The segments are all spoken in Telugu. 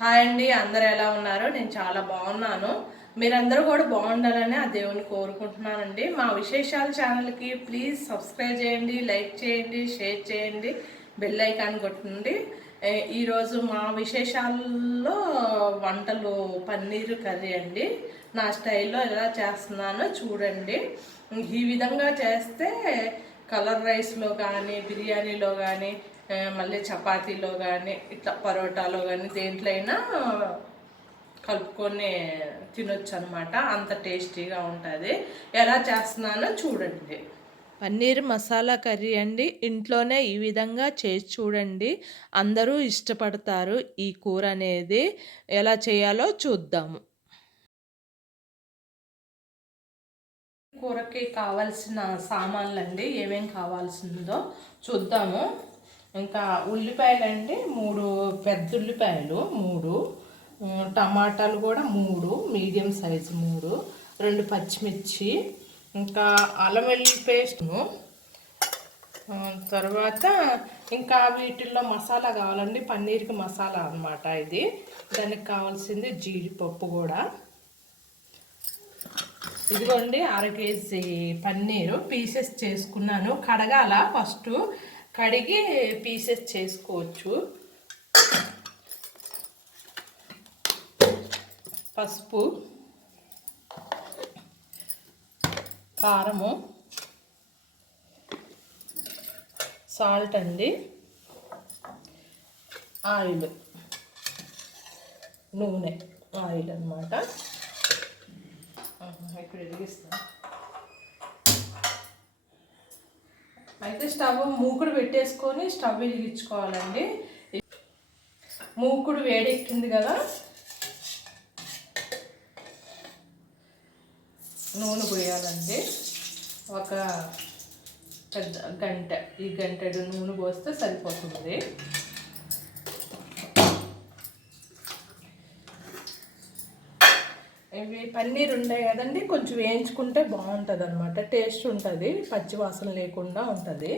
హాయ్ అండి అందరు ఎలా ఉన్నారు? నేను చాలా బాగున్నాను. మీరందరూ కూడా బాగుండాలని ఆ దేవుని కోరుకుంటున్నానండి. మా విశేషాల ఛానల్కి ప్లీజ్ సబ్స్క్రైబ్ చేయండి లైక్ చేయండి షేర్ చేయండి బెల్ ఐకాన్ కొట్టండి. ఈరోజు మా విశేషాల్లో వంటలు పన్నీర్ కర్రీ అండి. నా స్టైల్లో ఎలా చేస్తున్నానో చూడండి. ఈ విధంగా చేస్తే కలర్ రైస్లో కానీ బిర్యానీలో కానీ మళ్ళీ చపాతీలో కానీ ఇట్లా పరోటాలో కానీ దేంట్లో అయినా కలుపుకొని తినొచ్చు అనమాట అంత టేస్టీగా ఉంటుంది. ఎలా చేస్తున్నానో చూడండి. పన్నీర్ మసాలా కర్రీ అండి. ఇంట్లోనే ఈ విధంగా చేసి చూడండి. అందరూ ఇష్టపడతారు ఈ కూర అనేది. ఎలా చేయాలో చూద్దాము. కూరకి కావాల్సిన సామాన్లు అండి ఏమేం కావాల్సిందో చూద్దాము. ఇంకా ఉల్లిపాయలు అండి మూడు పెద్ద ఉల్లిపాయలు మూడు. టమాటాలు కూడా మూడు మీడియం సైజు మూడు. రెండు పచ్చిమిర్చి ఇంకా అల్లం వెల్లుల్లి పేస్ట్ను తర్వాత ఇంకా వీటిల్లో మసాలా కావాలండి పన్నీర్కి మసాలా అన్నమాట ఇది. దానికి కావాల్సింది జీడిపప్పు కూడా. ఇదిగోండి అర కేజీ పన్నీరు పీసెస్ చేసుకున్నాను. కడగాల ఫస్ట్? కడిగి పీసెస్ చేసుకోవచ్చు. పసుపు కారము సాల్ట్ అండి ఆయిల్ నూనె ఆయిల్ అన్నమాట. ఇక్కడ ఇప్పుడు అయితే స్టవ్ మూకుడు పెట్టేసుకొని స్టవ్ వెలిగించుకోవాలండి. మూకుడు వేడెక్కింది కదా. నూనె పోయాలండి. ఒక పెద్ద గంట ఈ గంటెడు నూనె పోస్తే సరిపోతుంది. ఇవి పన్నీర్ ఉన్నాయి కదండి కొంచెం వేయించుకుంటే బాగుంటుంది అనమాట టేస్ట్ ఉంటుంది పచ్చి వాసన లేకుండా ఉంటుంది.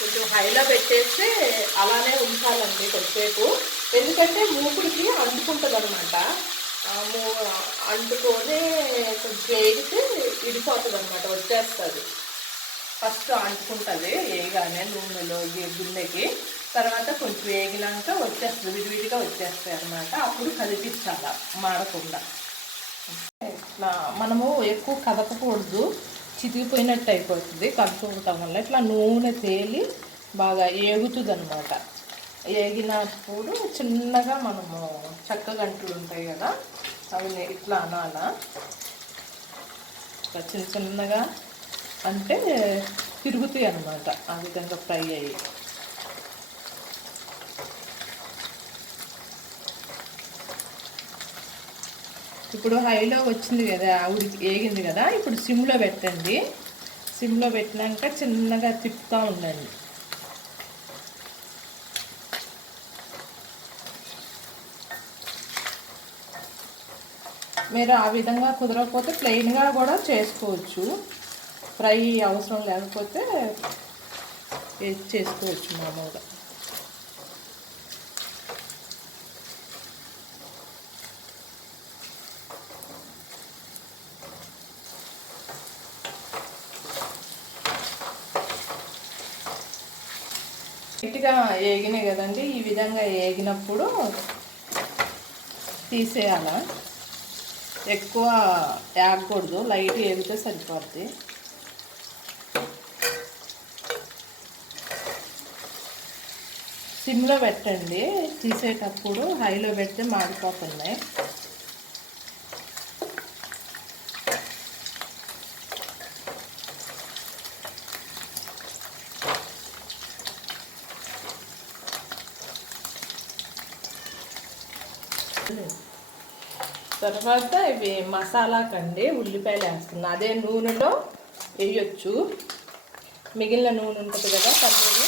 కొంచెం హైలో పెట్టేస్తే అలానే ఉంచాలండి కొద్దిసేపు. ఎందుకంటే మూకుడికి అందుకుంటుంది అనమాట అంటుకొని కొంచెం వేగితే ఇడిపోతుంది అనమాట వచ్చేస్తుంది. ఫస్ట్ అంటుకుంటుంది వేయగానే నూనెలో గుండెకి గిన్నెకి. తర్వాత కొంచెం వేగినాక వచ్చేస్తుంది విడివిడిగా వచ్చేస్తాయి అనమాట అప్పుడు కలిపించాల మాడకుండా. ఇట్లా మనము ఎక్కువ కదపకూడదు చితికిపోయినట్టు అయిపోతుంది కలుపుకుంటాం వల్ల. ఇట్లా నూనె తేలి బాగా ఏగుతుంది అనమాట ఏగినప్పుడు చిన్నగా మనము చెక్క గంటలు ఉంటాయి కదా అవి ఇట్లా అనాలా. చిన్న చిన్నగా అంటే తిరుగుతాయి అనమాట ఆ విధంగా ఫ్రై అయ్యి. ఇప్పుడు హైలో వచ్చింది కదా ఉడికి వేగింది కదా ఇప్పుడు సిమ్లో పెట్టండి. సిమ్లో పెట్టినాక చిన్నగా తిప్పుతూ ఉండండి. మీరు ఆ విధంగా కుదరకపోతే ప్లెయిన్గా కూడా చేసుకోవచ్చు. ఫ్రై అవసరం లేకపోతే చేసుకోవచ్చు మామూలుగా. గట్టిగా ఏగినాయి కదండి ఈ విధంగా ఏగినప్పుడు తీసేయాలా? ఎక్కువ యాగకూడదు లైట్ ఏమితే సరిపోద్ది. సిమ్లో పెట్టండి తీసేటప్పుడు హైలో పెడితే మాడిపోతున్నాయి. తర్వాత ఇవి మసాలాకండి ఉల్లిపాయలు వేస్తున్నా. అదే నూనెలో వేయొచ్చు. మిగిలిన నూనె ఉంటుంది కదా పన్నీరు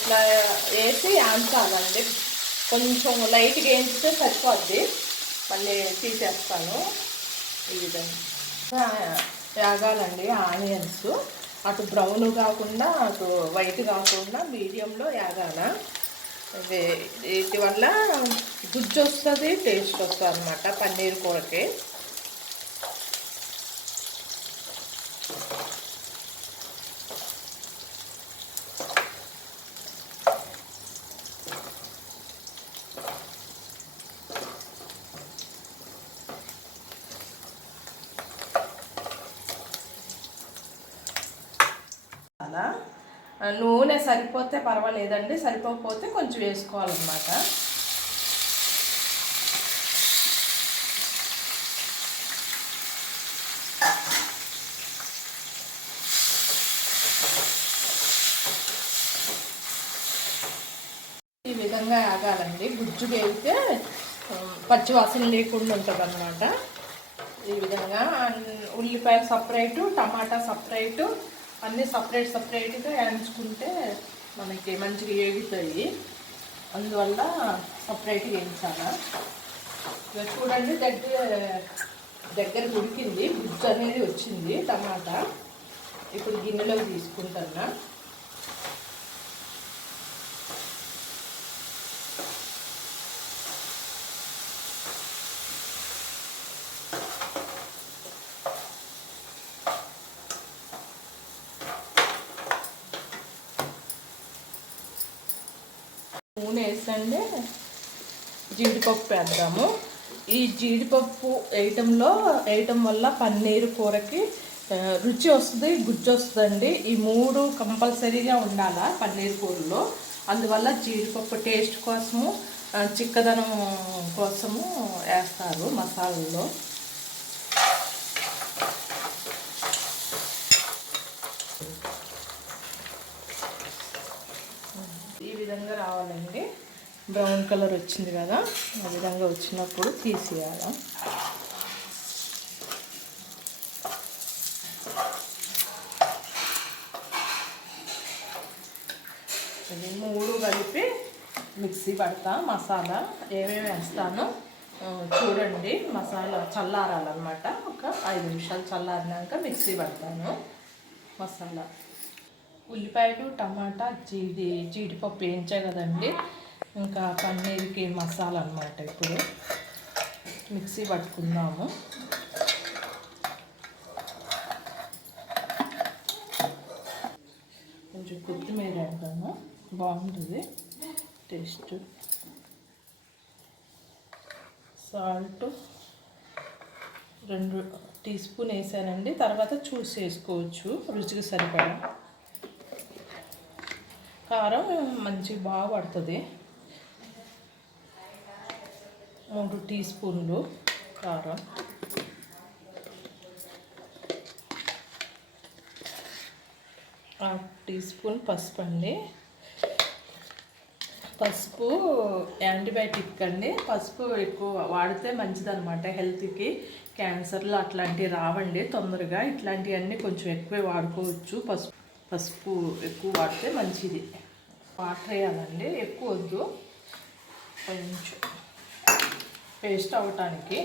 ఇట్లా వేసి ఆంచాలండి కొంచెం లైట్గా వేయించితే సరిపోద్ది. మళ్ళీ తీసేస్తాను. ఈ విధంగా. యాగాలండి ఆనియన్స్. అటు బ్రౌన్ కాకుండా అటు వైట్ కాకుండా మీడియంలో యాగాల ఇది వీటి వల్ల గుజ్జు వస్తుంది టేస్ట్ వస్తుంది అనమాట పన్నీర్ కూరకి. నూనె సరిపోతే పర్వాలేదండి సరిపోకపోతే కొంచెం వేసుకోవాలన్నమాట. ఈ విధంగా ఆగాలండి. గుజ్జు వేగితే పచ్చివాసన లేకుండా ఉంటుంది అనమాట ఈ విధంగా ఉల్లిపాయ సపరేటు టమాటా సపరేటు అన్నీ సపరేట్ సపరేట్గా వేయించుకుంటే మనకి మంచిగా ఏగుతాయి. అందువల్ల సపరేట్గా వేయించాలా? ఇక చూడండి దగ్గర దగ్గర ఉడికింది. గుజ్జు అనేది వచ్చింది టమాటా. ఇప్పుడు గిన్నెలోకి తీసుకుంటున్నా నూనె వేసండి జీడిపప్పు వేద్దాము. ఈ జీడిపప్పు వేయటంలో వేయటం వల్ల పన్నీరు కూరకి రుచి వస్తుంది గుజ్జు వస్తుందండి. ఈ మూడు కంపల్సరీగా ఉండాలా పన్నీర్ కూరలో. అందువల్ల జీడిపప్పు టేస్ట్ కోసము చిక్కదనం కోసము వేస్తారు మసాలాలో ఈ విధంగా రావాలండి బ్రౌన్ కలర్ వచ్చింది కదా ఆ విధంగా వచ్చినప్పుడు తీసేయాలి. ఇది మూడు కలిపి మిక్సీ పడతా మసాలా ఏమేమి వేస్తానో చూడండి. మసాలా చల్లారాలన్నమాట. ఒక ఐదు నిమిషాలు చల్లారినాక మిక్సీ పడతాను. మసాలా. ఉల్లిపాయలు టమాటా జీడి జీడిపప్పు వేయించా కదండి. ఇంకా పన్నీర్కి మసాలా అనమాట ఇప్పుడు. మిక్సీ పట్టుకుందాము. కొంచెం కొత్తిమీర వేద్దాము. బాగుంటుంది. టేస్ట్. సాల్ట్ రెండు టీ స్పూన్ వేసానండి. తర్వాత చూసి వేసుకోవచ్చు రుచికి సరిపడా. కారం మంచి బాగా పడుతుంది. మూడు టీ స్పూన్లు కారం. హాఫ్ టీ స్పూన్ పసుపు అండి. పసుపు యాంటీబయాటిక్ అండి పసుపు ఎక్కువ వాడితే మంచిదన్నమాట హెల్త్కి. క్యాన్సర్లు అట్లాంటివి రావండి తొందరగా. ఇట్లాంటివన్నీ కొంచెం ఎక్కువే వాడుకోవచ్చు పసుపు. పసుపు ఎక్కువ వాడితే మంచిది. వాటర్ వేయాలండి ఎక్కువ వద్దు. కొంచెం పేస్ట్ అవ్వటానికి.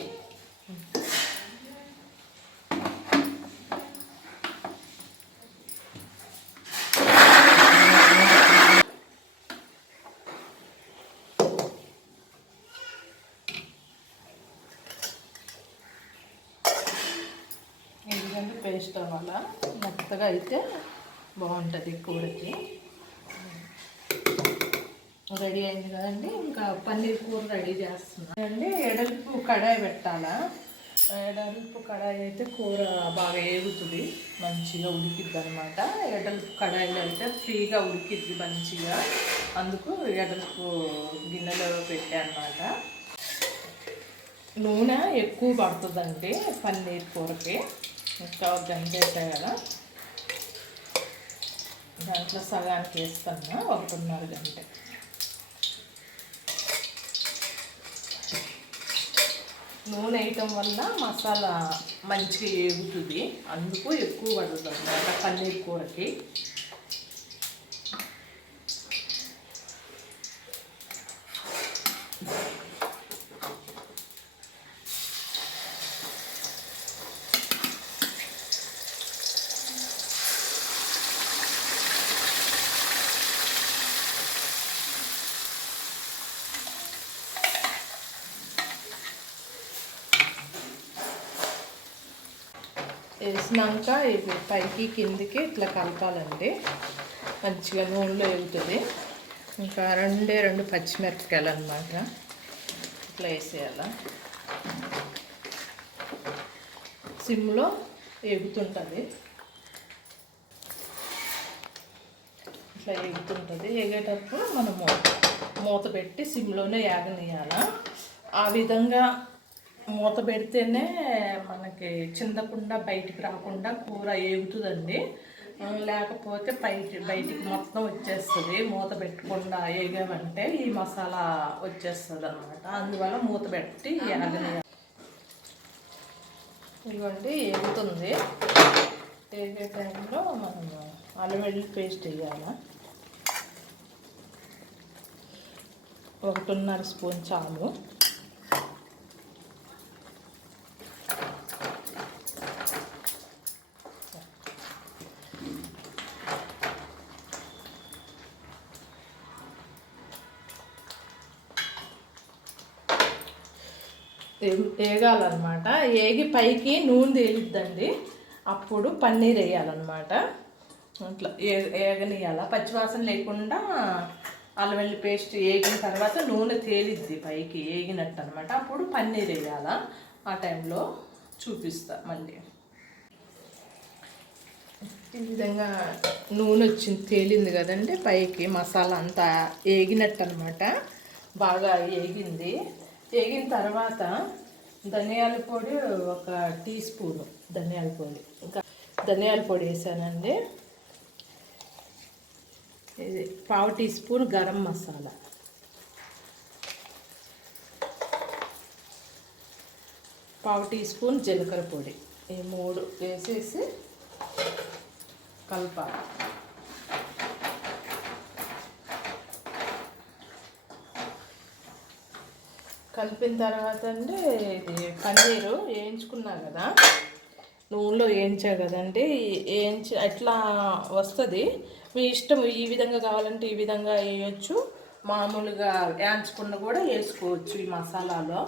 ఎందుకంటే పేస్ట్ అవ్వాలా? మెత్తగా అయితే బాగుంటుంది కూరకి. రెడీ అయింది కదండి ఇంకా పన్నీర్ కూర రెడీ చేస్తున్నాను అండి ఎడల్పు కడాయి పెట్టాలా? ఎడల్పు కడాయి అయితే కూర బాగా ఏగుతుంది మంచిగా ఉడికిద్ది అనమాట ఎడల్పు కడాయిలో అయితే ఫ్రీగా ఉడికిద్ది మంచిగా. అందుకు ఎడల్పు గిన్నెలో పెట్టా అనమాట నూనె ఎక్కువ పడుతుందండి పన్నీర్ కూరకి. ఇంకా గంట వేసాయి కదా. దాంట్లో సగానికి వేస్తాను ఒకటిన్నర గంట. నూనె వేయటం వల్ల మసాలా మంచిగా ఏగుతుంది. అందుకు ఎక్కువ పడుతుంది అన్నమాట పన్నీర్ కూరకి. వేసినాక ఇది పైకి కిందికి ఇట్లా కలపాలండి. మంచిగా నూనెలో ఎగుతుంది ఇంకా రెండే రెండు పచ్చిమిరపకాయలు అనమాట ఇట్లా వేసేయాల. సిమ్లో ఎగుతుంటుంది. ఇట్లా ఎగుతుంటుంది. ఎగేటప్పుడు మనము మూత పెట్టి సిమ్లోనే యాగనియాల ఆ విధంగా మూత పెడితేనే మనకి చిందకుండా బయటికి రాకుండా కూర ఏగుతుందండి. లేకపోతే బయటి బయటికి మొత్తం వచ్చేస్తుంది. మూత పెట్టకుండా ఏగామంటే ఈ మసాలా వచ్చేస్తుంది అనమాట అందువల్ల మూత పెట్టి యాగనియాలి ఇదిగోండి ఏగుతుంది. ఏగే టైంలో మనం అల్లం వెల్లుల్లి పేస్ట్ వేయాలి ఒకటిన్నర స్పూన్ చాలు. వేగాలన్నమాట ఏగి పైకి నూనె తేలిద్దండి. అప్పుడు పన్నీర్ వేయాలన్నమాట. అట్లా వేగనియాల పచ్చివాసన లేకుండా అల్లం వెల్లి పేస్ట్ వేగిన తర్వాత నూనె తేలిద్ది పైకి ఏగినట్టు అనమాట అప్పుడు పన్నీర్ వేయాల. ఆ టైంలో చూపిస్తా మళ్ళీ. ఈ విధంగా నూనె వచ్చింది తేలింది కదండి. పైకి మసాలా అంతా ఏగినట్టు అనమాట బాగా ఏగింది. వేగిన తర్వాత ధనియాల పొడి ఒక టీ స్పూన్ ధనియాల పొడి. ఇంకా ధనియాల పొడి వేసానండి. ఇది పావు టీ స్పూన్ గరం మసాలా. పావు టీ స్పూన్ జీలకర్ర పొడి. ఈ మూడు వేసేసి కలపాలి. కలిపిన తర్వాత అంటే ఇది పన్నీరు వేయించుకున్నా కదా. నూనెలో వేయించా కదండి వేయించి అట్లా వస్తుంది? మీ ఇష్టం ఈ విధంగా కావాలంటే ఈ విధంగా వేయచ్చు. మామూలుగా వేయించకుండా కూడా వేసుకోవచ్చు ఈ మసాలాలో.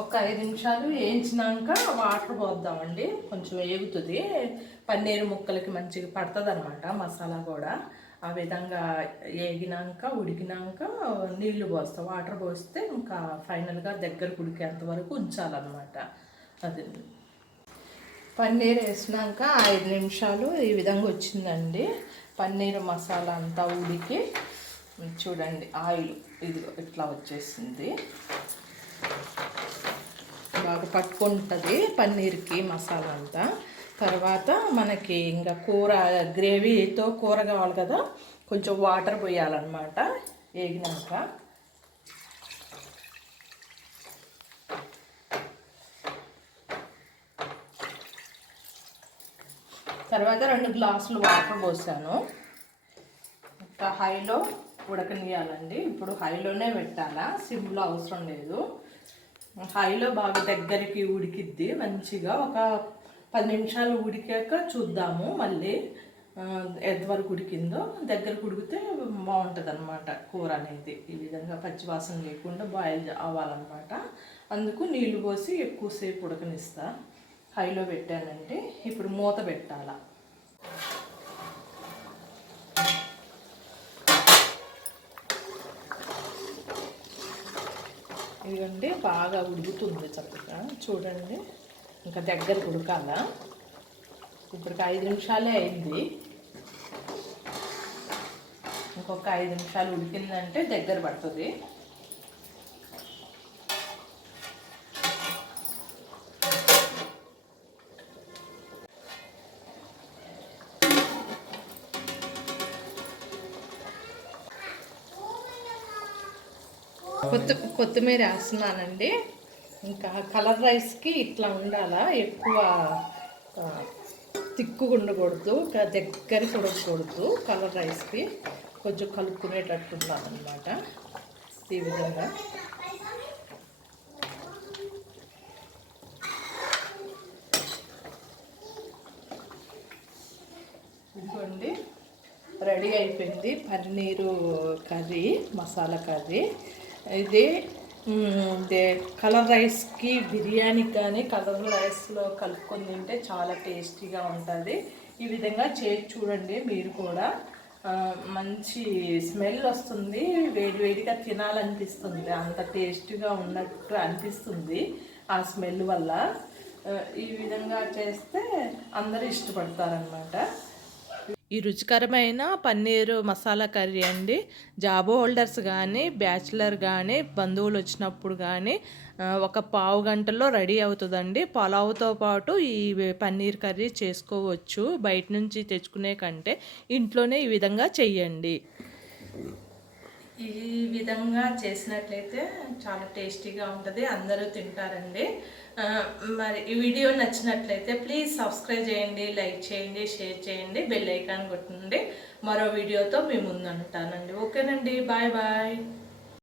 ఒక ఐదు నిమిషాలు వేయించినాక వాటర్ పోద్దామండి. కొంచెం వేగుతుంది పన్నీరు ముక్కలకి మంచిగా పడుతుంది అనమాట మసాలా కూడా. ఆ విధంగా వేగినాక ఉడికినాక నీళ్ళు పోస్తాం. వాటర్ పోస్తే ఇంకా ఫైనల్గా దగ్గర ఉడికేంత వరకు ఉంచాలన్నమాట. అది. పన్నీర్ వేసినాక ఐదు నిమిషాలు ఈ విధంగా వచ్చిందండి. పన్నీర్ మసాలా అంతా ఉడికి. చూడండి ఆయిల్ ఇది ఇట్లా వచ్చేసింది. బాగా పట్టుకుంటుంది పన్నీర్కి మసాలా అంతా. తర్వాత మనకి ఇంకా కూర గ్రేవీతో కూర కావాలి కదా కొంచెం వాటర్ పోయాలన్నమాట వేగినాక. తర్వాత రెండు గ్లాసులు వాటర్ పోసాను. ఇంకా హైలో ఉడకనియాలండి ఇప్పుడు హైలోనే పెట్టాలా? సిమ్లో అవసరం లేదు. హైలో బాగా దగ్గరికి ఉడికిద్ది. మంచిగా ఒక పది నిమిషాలు ఉడికాక చూద్దాము. మళ్ళీ ఎంతవరకు ఉడికిందో దగ్గరకు ఉడికితే బాగుంటుంది అనమాట కూర అనేది. ఈ విధంగా పచ్చివాసన లేకుండా బాయిల్ అవ్వాలన్నమాట. అందుకు నీళ్ళు పోసి ఎక్కువసేపు ఉడకనిస్తా. హైలో పెట్టానండి ఇప్పుడు మూత పెట్టాలా. ఇదిగోండి బాగా ఉడుకుతుంది చక్కగా. చూడండి ఇంకా దగ్గర ఉడకాల? ఇప్పటికి ఐదు నిమిషాలే అయింది. ఇంకొక ఐదు నిమిషాలు ఉడికిందంటే దగ్గర పడుతుంది. కొత్త కొత్తిమీర వేస్తున్నానండి. ఇంకా కలర్ రైస్కి ఇట్లా ఉండాలా? ఎక్కువ తిక్కుగా ఉండకూడదు. దగ్గర కొడకూడదు కలర్ రైస్కి. కొంచెం కలుపుకునేటట్టు ఉండాలన్నమాట. ఈ విధంగా. ఇదిగోండి. రెడీ అయిపోయింది. Paneer curry masala curry. ఇది కలర్ రైస్కి బిర్యానీకి కానీ కలర్ రైస్లో కలుపుకొని తింటే చాలా టేస్టీగా ఉంటుంది. ఈ విధంగా చేసి చూడండి మీరు కూడా. మంచి స్మెల్ వస్తుంది వేడి వేడిగా తినాలనిపిస్తుంది. అంత టేస్టీగా ఉన్నట్టు అనిపిస్తుంది ఆ స్మెల్ వల్ల. ఈ విధంగా చేస్తే అందరూ ఇష్టపడతారనమాట ఈ రుచికరమైన పన్నీరు మసాలా కర్రీ అండి. జాబ్ హోల్డర్స్ కానీ బ్యాచిలర్ కానీ బంధువులు వచ్చినప్పుడు కానీ ఒక పావు గంటలో రెడీ అవుతుందండి. పలావుతో పాటు ఈ పన్నీర్ కర్రీ చేసుకోవచ్చు. బయట నుంచి తెచ్చుకునే కంటే ఇంట్లోనే ఈ విధంగా చెయ్యండి. ఈ విధంగా చేసినట్లయితే చాలా టేస్టీగా ఉంటుంది అందరూ తింటారండి. మరి ఈ వీడియో నచ్చినట్లయితే ప్లీజ్ సబ్స్క్రైబ్ చేయండి లైక్ చేయండి షేర్ చేయండి బెల్ ఐకాన్ కొట్టండి. మరో వీడియోతో మీ ముందు ఉంటానండి. ఓకేనండి బాయ్ బాయ్.